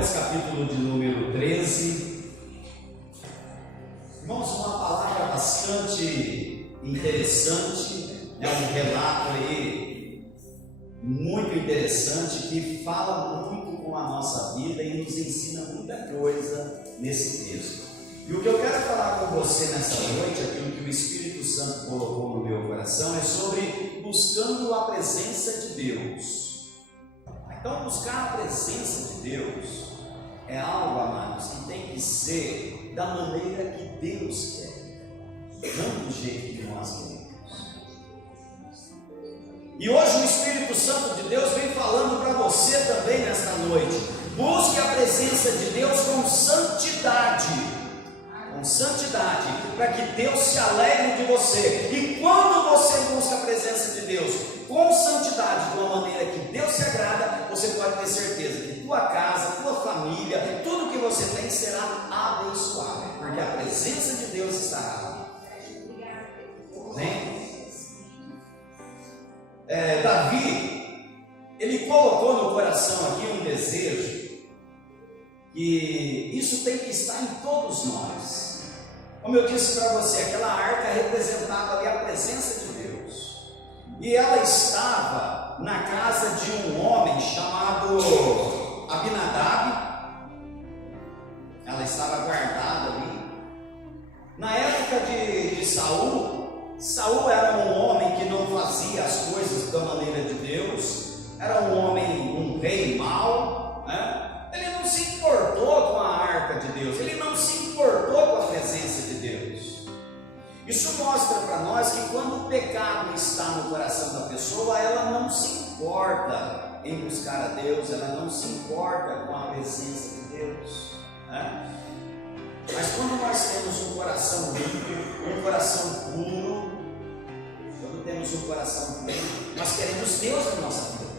Lucas, capítulo de número 13. Irmãos, uma palavra bastante interessante, um relato aí muito interessante que fala muito com a nossa vida e nos ensina muita coisa nesse texto. E o que eu quero falar com você nessa noite, aquilo que o Espírito Santo colocou no meu coração, é sobre buscando a presença de Deus. Então, buscar a presença de Deus é algo, amados, que tem que ser da maneira que Deus quer, não do jeito que nós queremos. E hoje o Espírito Santo de Deus vem falando para você também nesta noite: busque a presença de Deus com santidade, para que Deus se alegre de você. E quando você busca a presença de Deus com santidade, de uma maneira que Deus se agrada, você pode ter certeza que tua casa, tua família, tudo que você tem será abençoado, porque a presença de Deus estará ali. Davi, ele colocou no coração aqui um desejo, que isso tem que estar em todos nós. Como eu disse para você, aquela arca representava ali a presença de Deus, e ela estava na casa de um homem chamado Abinadab. Ela estava guardada ali. Na época de Saul era um homem que não fazia as coisas da maneira de Deus, era um rei mau, né? Ele não se importou com a arca de Deus, ele não se importou com a presença de Deus. Isso mostra para nós que quando o pecado está no coração da pessoa, ela não se importa em buscar a Deus, ela não se importa com a presença de Deus, né? Mas quando nós temos um coração limpo, um coração puro, quando temos um coração puro, nós queremos Deus na nossa vida.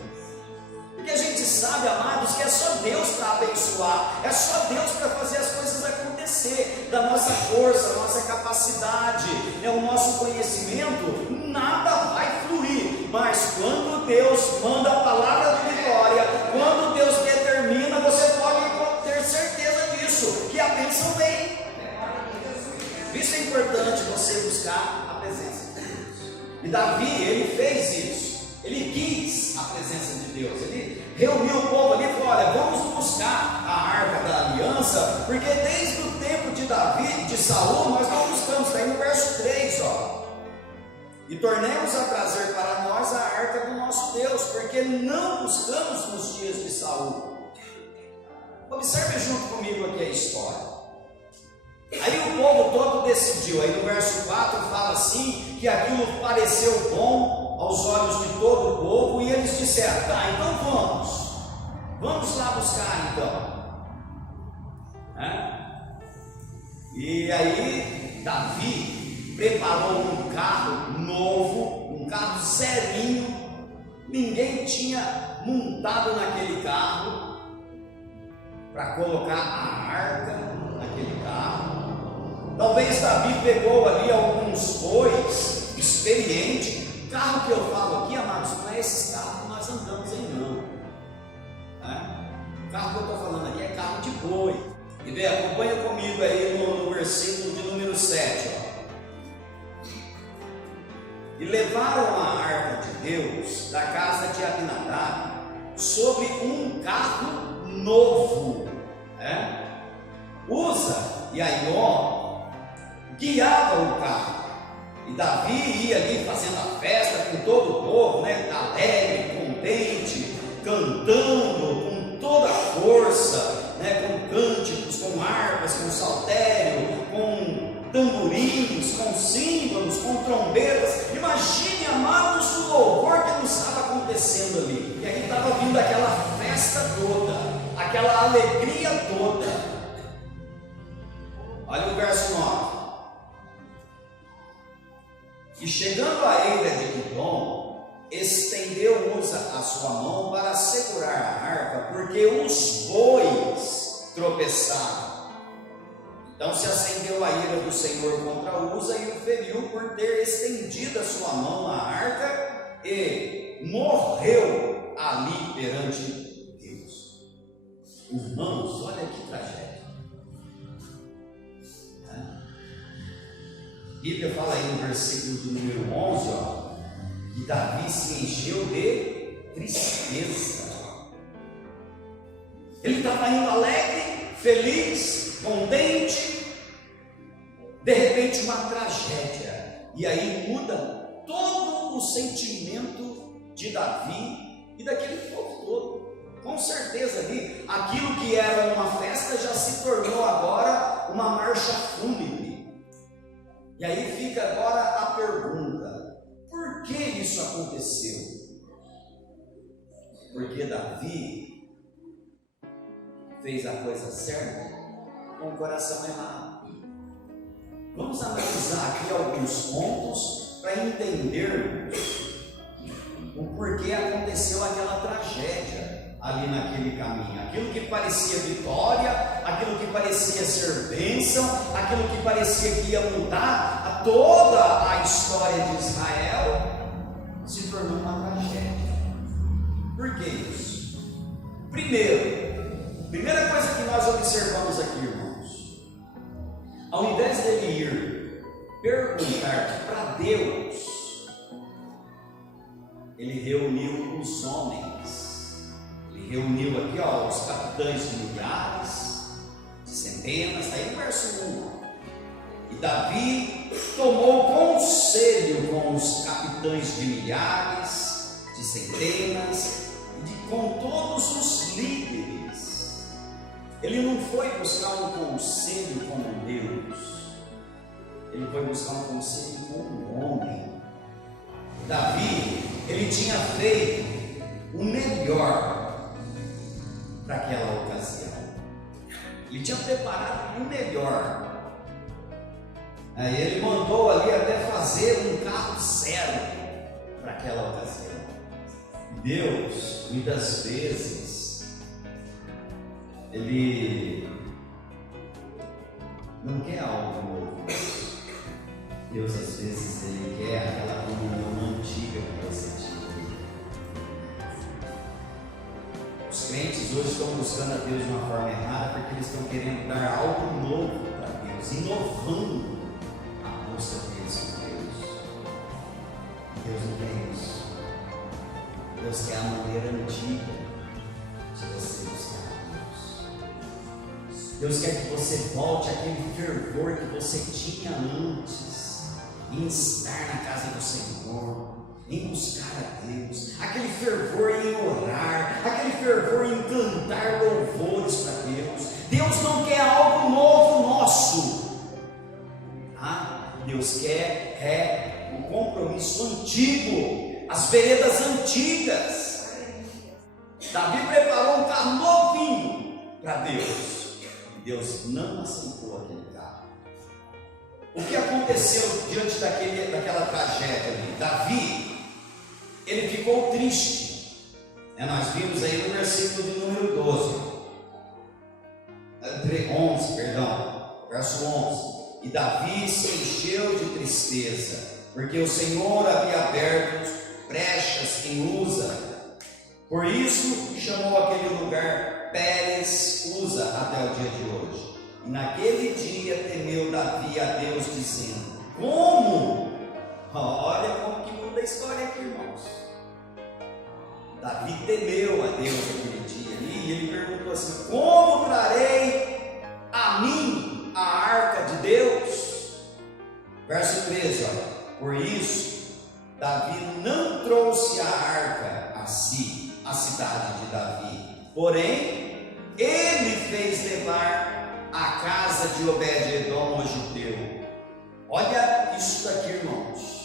Porque a gente sabe, amados, que é só Deus para abençoar, é só Deus para fazer as coisas acontecer. Da nossa força, da nossa capacidade, o nosso conhecimento, nada vai fluir. Mas quando Deus manda a palavra de vitória, quando Deus determina, você pode ter certeza disso, que a bênção vem. Por isso é importante você buscar a presença de Deus. E Davi, ele fez isso. Ele quis a presença de Deus, ele reuniu o povo ali e falou: olha, vamos buscar a arca da aliança, porque desde o tempo de Davi, de Saul, nós não buscamos. Está aí no verso 3, e tornemos a trazer para nós a arca do nosso Deus, porque não buscamos nos dias de Saul. Observe junto comigo aqui a história. Aí o povo todo decidiu. Aí no verso 4 fala assim, que aquilo pareceu bom aos olhos de todo o povo, e eles disseram: tá, então vamos lá buscar então. E aí Davi preparou um carro novo, um carro zerinho, ninguém tinha montado naquele carro, para colocar a arca naquele carro. Talvez Davi pegou ali alguns bois experientes. O carro que eu falo aqui, amados, não é esse carro que nós andamos em não. O carro que eu estou falando aqui é carro de boi. E vê, acompanha comigo aí no versículo de número 7. E levaram a arca de Deus da casa de Abinadab sobre um carro novo. Uza e Aió guiavam o carro. E Davi ia ali fazendo a festa com todo o povo, alegre, contente, cantando com toda a força, com cânticos, com harpas, com saltério, com tamborins, com símbolos, com trombetas. Imagine, amados, o louvor que não estava acontecendo ali. E aí estava vindo aquela festa toda, aquela alegria toda. Olha o verso 9. E chegando à eira de Quidom, estendeu Uza a sua mão para segurar a harpa, porque os bois tropeçaram. Então se acendeu a ira do Senhor contra Uza e o feriu por ter estendido a sua mão à arca, e morreu ali perante Deus. O irmãos, olha que tragédia. A Bíblia fala aí no versículo de número 11, que Davi se encheu de tristeza. Ele estava indo alegre, feliz, contente. De repente uma tragédia, e aí muda todo o sentimento de Davi e daquele povo todo. Com certeza ali, aquilo que era uma festa já se tornou agora uma marcha fúnebre. E aí fica agora a pergunta: por que isso aconteceu? Porque Davi fez a coisa certa com o coração errado. Vamos analisar aqui alguns pontos para entendermos o porquê aconteceu aquela tragédia ali naquele caminho. Aquilo que parecia vitória, aquilo que parecia ser bênção, aquilo que parecia que ia mudar a toda a história de Israel, se tornou uma tragédia. Por que isso? Primeira coisa que nós observamos aqui, irmãos, ao invés dele ir perguntar para Deus, ele reuniu os homens. Ele reuniu aqui os capitães de milhares, de centenas, está aí no verso 1. E Davi tomou conselho com os capitães de milhares, de centenas, e com todos os líderes. Ele não foi buscar um conselho com Deus, ele foi buscar um conselho com o homem. Davi, ele tinha feito o melhor para aquela ocasião. Ele tinha preparado o melhor. Aí ele mandou ali até fazer um carro zero para aquela ocasião. Deus, muitas vezes, Ele não quer algo novo. Deus, às vezes, Ele quer aquela comunhão antiga que você tinha. Os crentes hoje estão buscando a Deus de uma forma errada porque eles estão querendo dar algo novo para Deus, inovando a busca deles com Deus. Deus não quer isso. Deus quer a maneira antiga de você buscar a Deus. Deus quer que você volte àquele fervor que você tinha antes, em estar na casa do Senhor, em buscar a Deus, aquele fervor em orar, aquele fervor em cantar louvores para Deus. Deus não quer algo novo nosso. Deus quer um compromisso antigo, as veredas antigas. Davi preparou um carro novinho para Deus, e Deus não aceitou aquele carro. O que aconteceu diante daquela tragédia ali? Davi, ele ficou triste. Nós vimos aí no versículo de número 11, verso 11. E Davi se encheu de tristeza, porque o Senhor havia aberto brechas em Uza. Por isso chamou aquele lugar Pérez Uza até o dia de hoje. E naquele dia temeu Davi a Deus, dizendo: como? Olha como que muda a história aqui, irmãos. Davi temeu a Deus naquele dia ali, e ele perguntou assim: como trarei a mim a arca de Deus? Verso 13, por isso Davi não trouxe a arca a si, a cidade de Davi, porém ele fez levar a casa de Obed-edom, o judeu. Olha isso daqui, irmãos.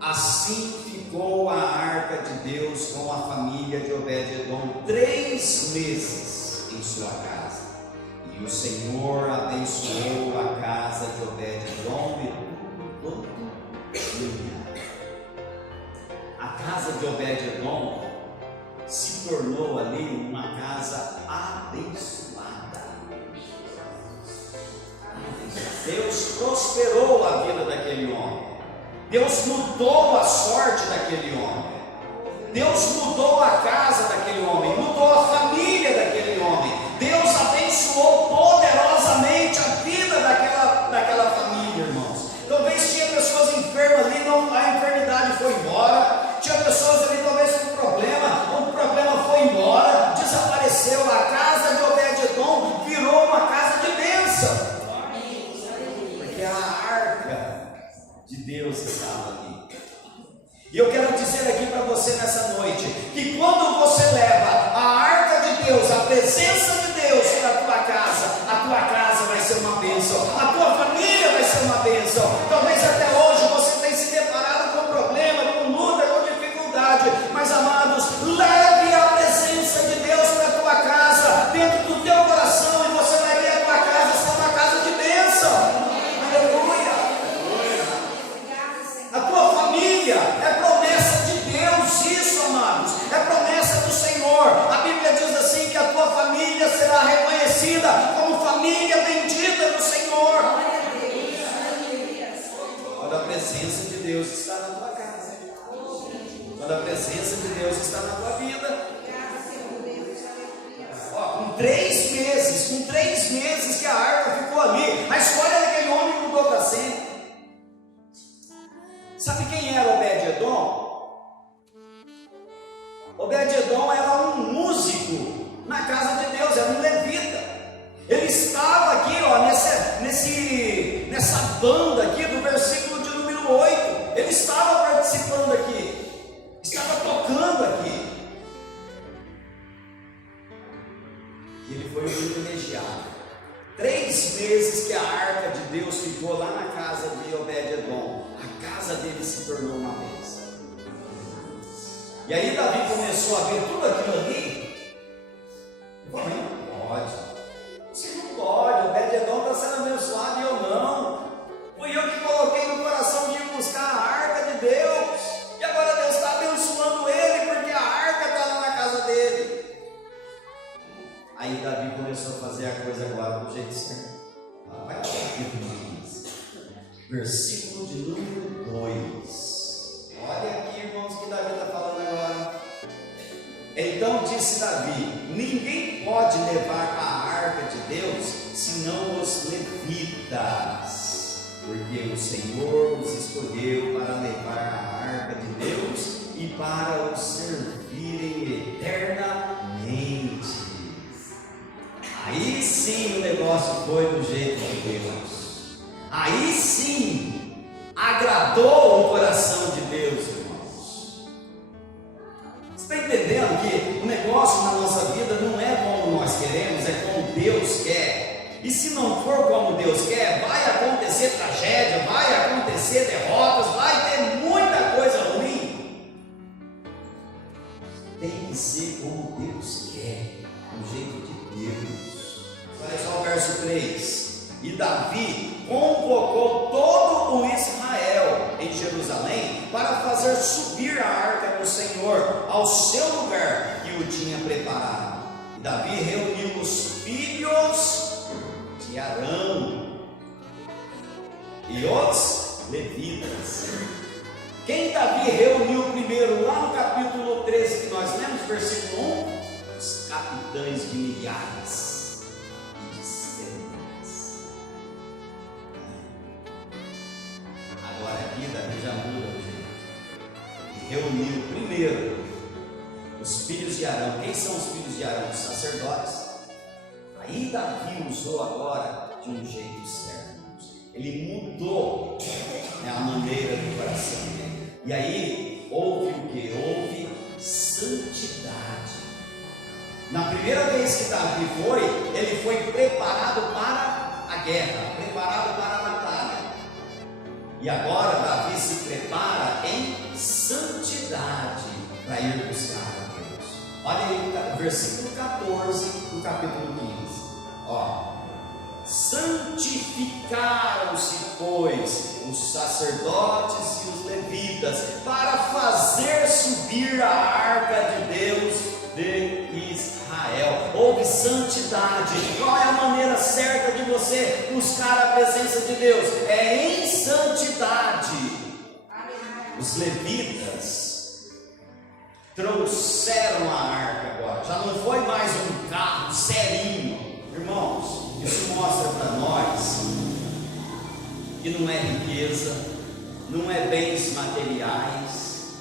Assim ficou a arca de Deus com a família de Obed-edom 3 meses em sua casa. E o Senhor abençoou a casa de Obed-edom e todo dia. A casa de Obed-edom se tornou ali uma casa abençoada. Deus prosperou a vida daquele homem. Deus mudou a sorte daquele homem. Deus mudou a casa daquele homem, mudou a família daquele homem. presença de Deus para a tua casa vai ser uma bênção, a tua família vai ser uma bênção. Talvez até hoje você tenha se deparado com problema, com luta, com dificuldade, mas amados, leve a presença de Deus para a tua casa, dentro do teu coração, e você vai ver a tua casa ser uma casa de bênção. Aleluia! A tua família é promessa de Deus, isso, amados, é promessa do Senhor. A Bíblia diz assim, que a tua família será reconhecida como família bendita do Senhor. Quando a presença de Deus está na tua casa, quando a presença de Deus está na tua vida. Com 3 meses que a arca ficou ali, a história daquele homem mudou para sempre. Sabe quem era Obed-Edom? Obed-Edom era um músico na casa de Deus, era um levita. Ele estava aqui, nessa banda aqui do versículo de número 8. Ele estava participando aqui, estava tocando aqui. E ele foi um privilegiado. 3 meses que a arca de Deus ficou lá na casa de Obed-Edom, a casa dele se tornou uma bênção. E aí Davi começou a ver tudo aquilo ali. Ele falou: não pode, você não pode, Obed-Edom está sendo abençoado e eu não. Fui eu que coloquei no coração de ir buscar a arca de Deus, e agora Deus está abençoando ele porque a arca está lá na casa dele. Aí Davi começou a fazer a coisa agora do jeito certo. Vai lá, versículo de número 2. Olha aqui, irmãos, o que Davi está falando agora. Então disse Davi: ninguém pode levar a arca de Deus senão os levitas, porque o Senhor os escolheu para levar a arca de Deus e para o servirem eternamente. Aí sim o negócio foi do jeito de Deus. Aí sim agradou o coração de Deus, irmãos. Você está entendendo que o negócio na nossa vida não é como nós queremos, é como Deus quer. E se não for como Deus quer, vai acontecer tragédia, vai acontecer derrotas, vai ter muita coisa ruim. Tem que ser como Deus quer, do jeito de Deus. Olha só o verso 3. E Davi convocou todo o Israel em Jerusalém para fazer subir a arca do Senhor ao seu lugar que o tinha preparado. E Davi reuniu os filhos de Arão e os levitas. Quem Davi reuniu primeiro, lá no capítulo 13 que nós lemos, versículo 1? Os capitães de milhares e de centenas. Agora aqui Davi já muda o jeito. E reuniu primeiro os filhos de Arão. Quem são os filhos de Arão? Os sacerdotes. Aí Davi usou agora de um jeito certo. Ele mudou, né, a maneira do coração dele. E aí houve o que? Houve santidade. Na primeira vez que Davi foi, ele foi preparado para a guerra, preparado para a batalha. E agora Davi se prepara em santidade para ir buscar a Deus. Olha aí o versículo 14 do capítulo 15. Ó. Santificaram-se, pois, os sacerdotes e os levitas para fazer subir a arca de Deus de Israel. Houve santidade. Qual é a maneira certa de você buscar a presença de Deus? É em santidade. Os levitas trouxeram a arca agora. Já não foi mais um carro serinho, irmãos. Isso mostra para nós que não é riqueza, não é bens materiais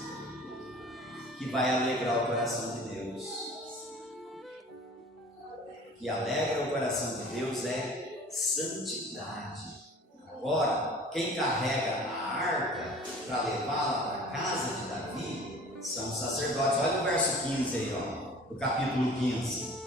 que vai alegrar o coração de Deus. O que alegra o coração de Deus é santidade. Agora, quem carrega a arca para levá-la para a casa de Davi são os sacerdotes. Olha o verso 15 aí, ó, do capítulo 15.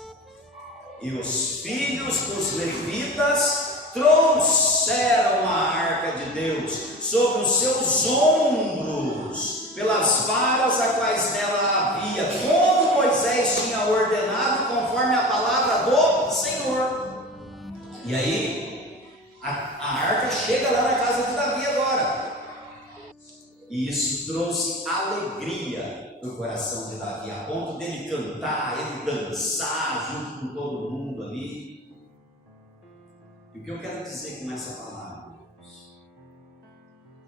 E os filhos dos levitas trouxeram a arca de Deus sobre os seus ombros, pelas varas a quais nela havia, como Moisés tinha ordenado, conforme a palavra do Senhor. E aí, a arca chega lá na casa de Davi agora. E isso trouxe alegria no coração de Davi, a ponto dele cantar, ele dançar junto com todo mundo ali. E o que eu quero dizer com essa palavra, irmãos?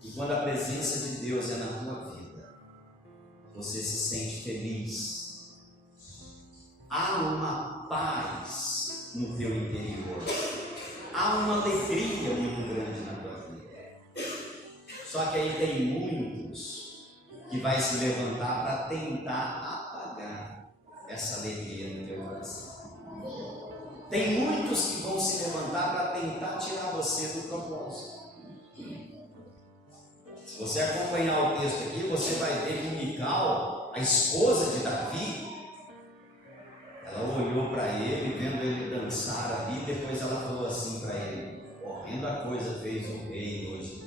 Que quando a presença de Deus é na tua vida, você se sente feliz. Há uma paz no teu interior. Há uma alegria muito grande na tua vida. Só que aí tem muitos que vai se levantar para tentar apagar essa alegria no teu coração. Tem muitos que vão se levantar para tentar tirar você do propósito. Se você acompanhar o texto aqui, você vai ver que Mical, a esposa de Davi, ela olhou para ele, vendo ele dançar ali, depois ela falou assim para ele: horrenda coisa fez o rei hoje.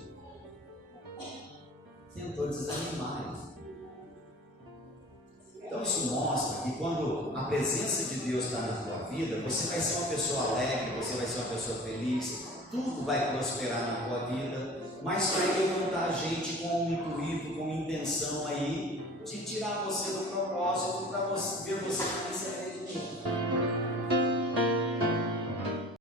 Tentou desanimar. Então isso mostra que quando a presença de Deus está na tua vida, você vai ser uma pessoa alegre, você vai ser uma pessoa feliz, tudo vai prosperar na tua vida, mas vai levantar gente